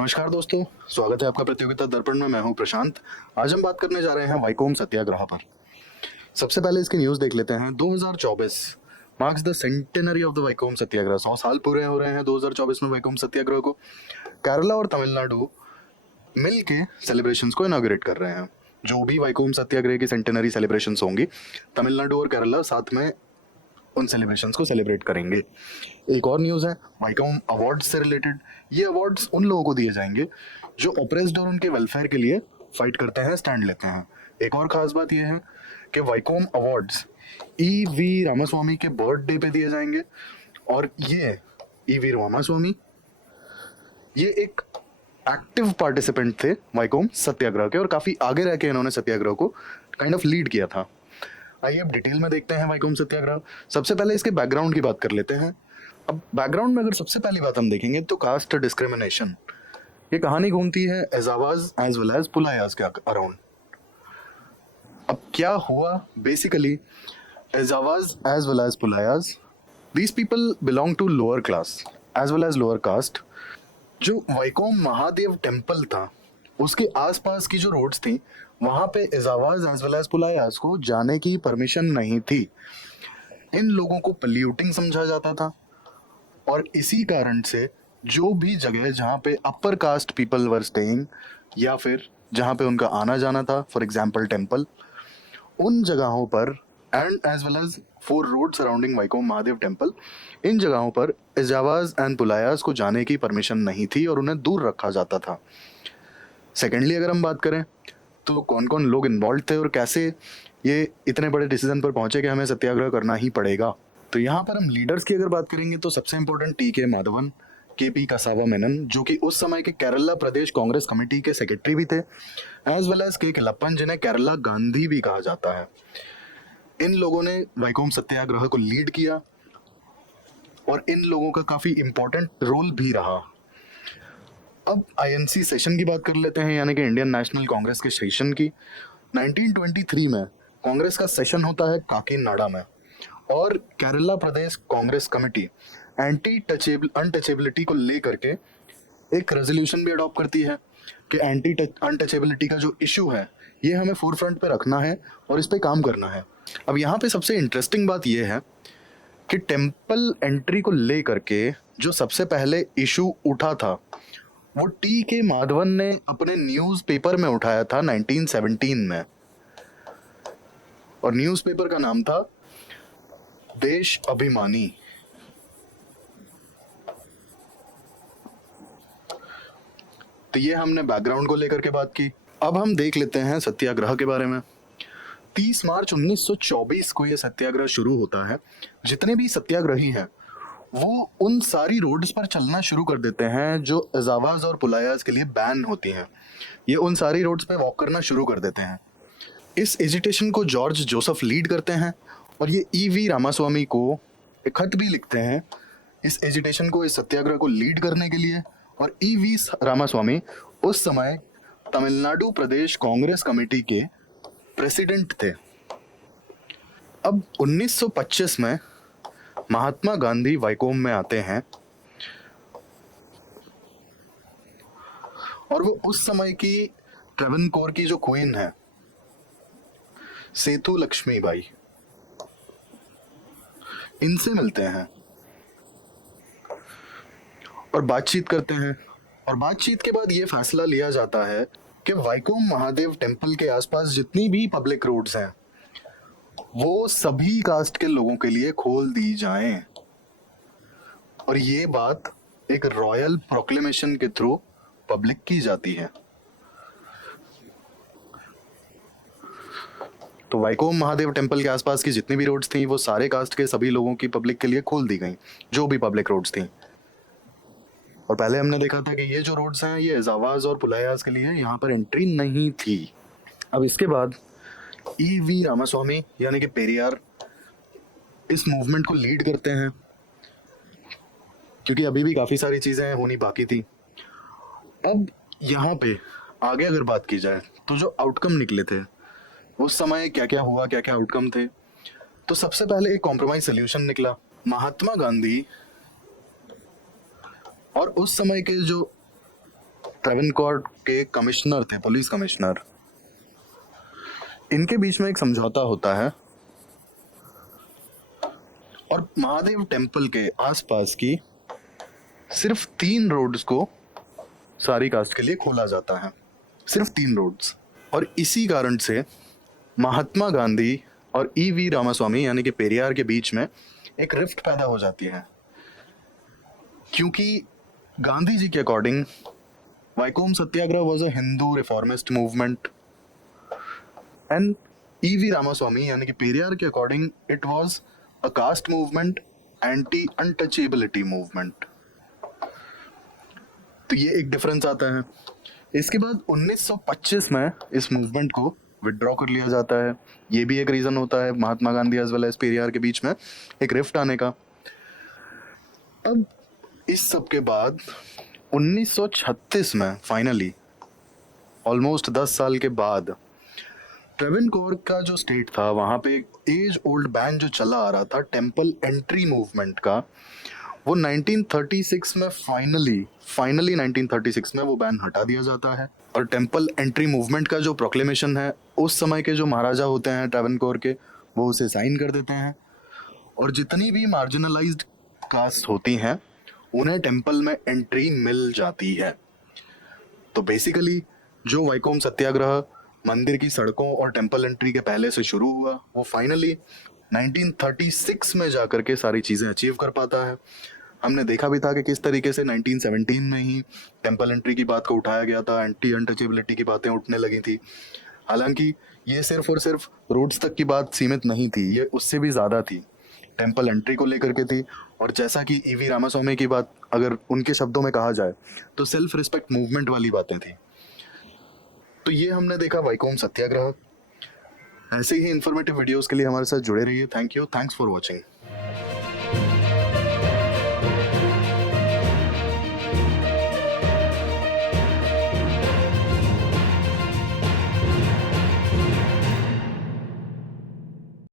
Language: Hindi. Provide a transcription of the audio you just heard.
नमस्कार दोस्तों, स्वागत है आपका प्रतियोगिता दर्पण में। मैं हूं प्रशांत। आज हम बात करने जा रहे हैं वाइकोम सत्याग्रह पर। सबसे पहले इसकी न्यूज़ देख लेते हैं। 2024 marks the centenary of the Vaikom Satyagraha. 100 साल पूरे हो रहे हैं 2024 में वाइकोम सत्याग्रह को। केरला और तमिलनाडु मिल के सेलिब्रेशंस को इनॉग्रेट कर रहे हैं। जो भी वाइकोम सत्याग्रह की सेंटेनरी सेलिब्रेशंस होंगी, तमिलनाडु और केरला साथ में उन सेलिब्रेशंस को सेलिब्रेट करेंगे। एक और न्यूज़ है वाइकोम अवार्ड्स से रिलेटेड। ये अवार्ड्स उन लोगों को दिए जाएंगे जो ऑप्रेस्ड और उनके वेलफेयर के लिए फाइट करते हैं, स्टैंड लेते हैं। एक और खास बात यह है कि वाइकोम अवार्ड्स वी रामास्वामी के बर्थडे पे दिए जाएंगे। और ये वी रामास्वामी ये एक एक्टिव पार्टिसिपेंट थे वाइकोम सत्याग्रह के, और काफ़ी आगे रह के इन्होंने सत्याग्रह को काइंड ऑफ लीड किया था। आइए अब डिटेल में देखते हैं वाइकोम सत्याग्रह। सबसे पहले इसके बैकग्राउंड की बात कर लेते हैं। अब बैकग्राउंड में अगर सबसे पहली बात हम देखेंगे तो कास्ट डिस्क्रिमिनेशन। ये कहानी घूमती है Ezhavas as well as Pulayas के अराउंड। अब क्या हुआ basically, Ezhavas as well as Pulayas, these people belong to lower class as well as lower caste. जो वाइकोम महादेव टेम्पल था उसके आसपास की जो रोड्स थी वहां पे Ezhavas as well as Pulayas को जाने की परमिशन नहीं थी। इन लोगों को पल्यूटिंग समझा जाता था, और इसी कारण से जो भी जगह जहाँ पे upper caste people were staying या फिर जहाँ पे उनका आना जाना था, फॉर एग्जाम्पल टेम्पल, उन जगहों पर and as well as 4 road surrounding Vaikom Mahadev temple, इन जगहों पर एजावाज एंड पुलायाज को जाने की परमिशन नहीं थी और उन्हें दूर रखा जाता था। सेकेंडली अगर हम बात करें तो कौन कौन लोग इन्वॉल्व थे और कैसे ये इतने बड़े डिसीजन पर पहुंचे कि हमें सत्याग्रह करना ही पड़ेगा। तो यहाँ पर हम लीडर्स की अगर बात करेंगे तो सबसे important TK. Madhavan, KP. Cassava Menon, जो कि उस समय के केरला प्रदेश कांग्रेस कमेटी के सेक्रेटरी भी थे, एज वेल एज के किलप्पन, जिन्हें केरला गांधी भी कहा जाता है। इन लोगों ने वाइकोम सत्याग्रह को लीड किया और इन लोगों का काफ़ी इंपॉर्टेंट रोल भी रहा। अब आईएनसी सेशन की बात कर लेते हैं, यानी कि इंडियन नेशनल कांग्रेस के सेशन की। 1923 में कांग्रेस का सेशन होता है काकीनाडा में, और केरला प्रदेश कांग्रेस कमेटी अनटचेबिलिटी को लेकर के एक रेजोल्यूशन भी अडॉप्ट करती है कि अनटचेबिलिटी का जो इशू है ये हमें फोरफ्रंट पे रखना है और इस पे काम करना है। अब यहाँ पे सबसे इंटरेस्टिंग बात यह है कि टेम्पल एंट्री को लेकर के जो सबसे पहले इशू उठा था वो टी.के. माधवन ने अपने न्यूज़पेपर में उठाया था 1917 में, और न्यूज़पेपर का नाम था देश अभिमानी। तो ये हमने बैकग्राउंड को लेकर के बात की। अब हम देख लेते हैं सत्याग्रह के बारे में। 30 मार्च 1924 को ये सत्याग्रह शुरू होता है। जितने भी सत्याग्रही हैं वो उन सारी रोड्स पर चलना शुरू कर देते हैं जो एजावाज और पुलायाज के लिए बैन होती हैं। ये उन सारी रोड्स पे वॉक करना शुरू कर देते हैं। इस एजिटेशन को जॉर्ज जोसेफ लीड करते हैं, और ये वी रामास्वामी को एक खत भी लिखते हैं इस एजिटेशन को, इस सत्याग्रह को लीड करने के लिए। और वी रामास्वामी उस समय तमिलनाडु प्रदेश कांग्रेस कमेटी के प्रेसिडेंट थे। अब 1925 में महात्मा गांधी वाइकोम में आते हैं, और वो उस समय की ट्रेवनकोर की जो क्वीन है सेतु लक्ष्मी बाई, इनसे मिलते हैं और बातचीत करते हैं। और बातचीत के बाद ये फैसला लिया जाता है कि वाइकोम महादेव टेम्पल के आसपास जितनी भी पब्लिक रोड्स हैं वो सभी कास्ट के लोगों के लिए खोल दी जाएं। और ये बात एक रॉयल प्रोक्लेमेशन के थ्रू पब्लिक की जाती है। तो वाइकोम महादेव टेम्पल के आसपास की जितनी भी रोड्स थी वो सारे कास्ट के सभी लोगों की पब्लिक के लिए खोल दी गई, जो भी पब्लिक रोड्स थी। और पहले हमने देखा था कि ये जो रोड्स हैं ये एजावाज और पुलायाज के लिए, यहाँ पर एंट्री नहीं थी। अब इसके बाद वी रामास्वामी यानी कि पेरियार इस मूवमेंट को लीड करते हैं, क्योंकि अभी भी काफ़ी सारी चीज़ें होनी बाकी थी। अब यहाँ पे आगे अगर बात की जाए तो जो आउटकम निकले थे उस समय, क्या क्या हुआ, क्या क्या आउटकम थे, तो सबसे पहले एक कॉम्प्रोमाइज सोल्यूशन निकला। महात्मा गांधी और उस समय के जो ट्रेवनकोर के कमिश्नर थे, पुलिस कमिश्नर। इनके बीच में एक समझौता होता है और महादेव टेम्पल के आसपास की सिर्फ 3 रोड्स को सारी कास्ट के लिए खोला जाता है, सिर्फ 3 रोड्स। और इसी कारण से महात्मा गांधी और ईवी रामास्वामी यानी कि पेरियार के बीच में एक रिफ्ट पैदा हो जाती है, क्योंकि गांधी जी के according Vaikom Satyagraha was a Hindu reformist movement and E V Ramaswamy यानी कि पेरियार के according it was a caste movement, anti untouchability movement. तो ये एक डिफरेंस आता है। इसके बाद 1925 में इस मूवमेंट को विड्रॉ कर लिया जाता है। ये भी एक रीजन होता है Mahatma Gandhi as well as Periyar के बीच में एक रिफ्ट आने का। अब इस सब के बाद 1936 में फाइनली ऑलमोस्ट 10 साल के बाद ट्रेवनकोर का जो स्टेट था वहाँ पे एज ओल्ड बैन जो चला आ रहा था टेम्पल एंट्री मूवमेंट का, वो 1936 में फाइनली 1936 में वो बैन हटा दिया जाता है। और टेम्पल एंट्री मूवमेंट का जो प्रोक्लेमेशन है उस समय के जो महाराजा होते हैं ट्रेवनकोर के, वो उसे साइन कर देते हैं और जितनी भी मार्जिनलाइज्ड कास्ट होती हैं उन्हें टेम्पल में एंट्री मिल जाती है। तो बेसिकली जो वाइकोम सत्याग्रह मंदिर की सड़कों और टेम्पल एंट्री के पहले से शुरू हुआ, वो फाइनली 1936 में जाकर के सारी चीज़ें अचीव कर पाता है। हमने देखा भी था कि किस तरीके से 1917 में ही टेम्पल एंट्री की बात को उठाया गया था, एंटी अनटचेबिलिटी की बातें उठने लगी थी। हालांकि ये सिर्फ और सिर्फ रोड्स तक की बात सीमित नहीं थी, ये उससे भी ज़्यादा थी, टेम्पल एंट्री को लेकर के थी। और जैसा कि ईवी रामास्वामी की बात अगर उनके शब्दों में कहा जाए तो सेल्फ रिस्पेक्ट मूवमेंट वाली बातें थी। तो ये हमने देखा वाइकोम सत्याग्रह। ऐसे ही इंफॉर्मेटिव वीडियोस के लिए हमारे साथ जुड़े रहिए। Thank you, thanks for watching.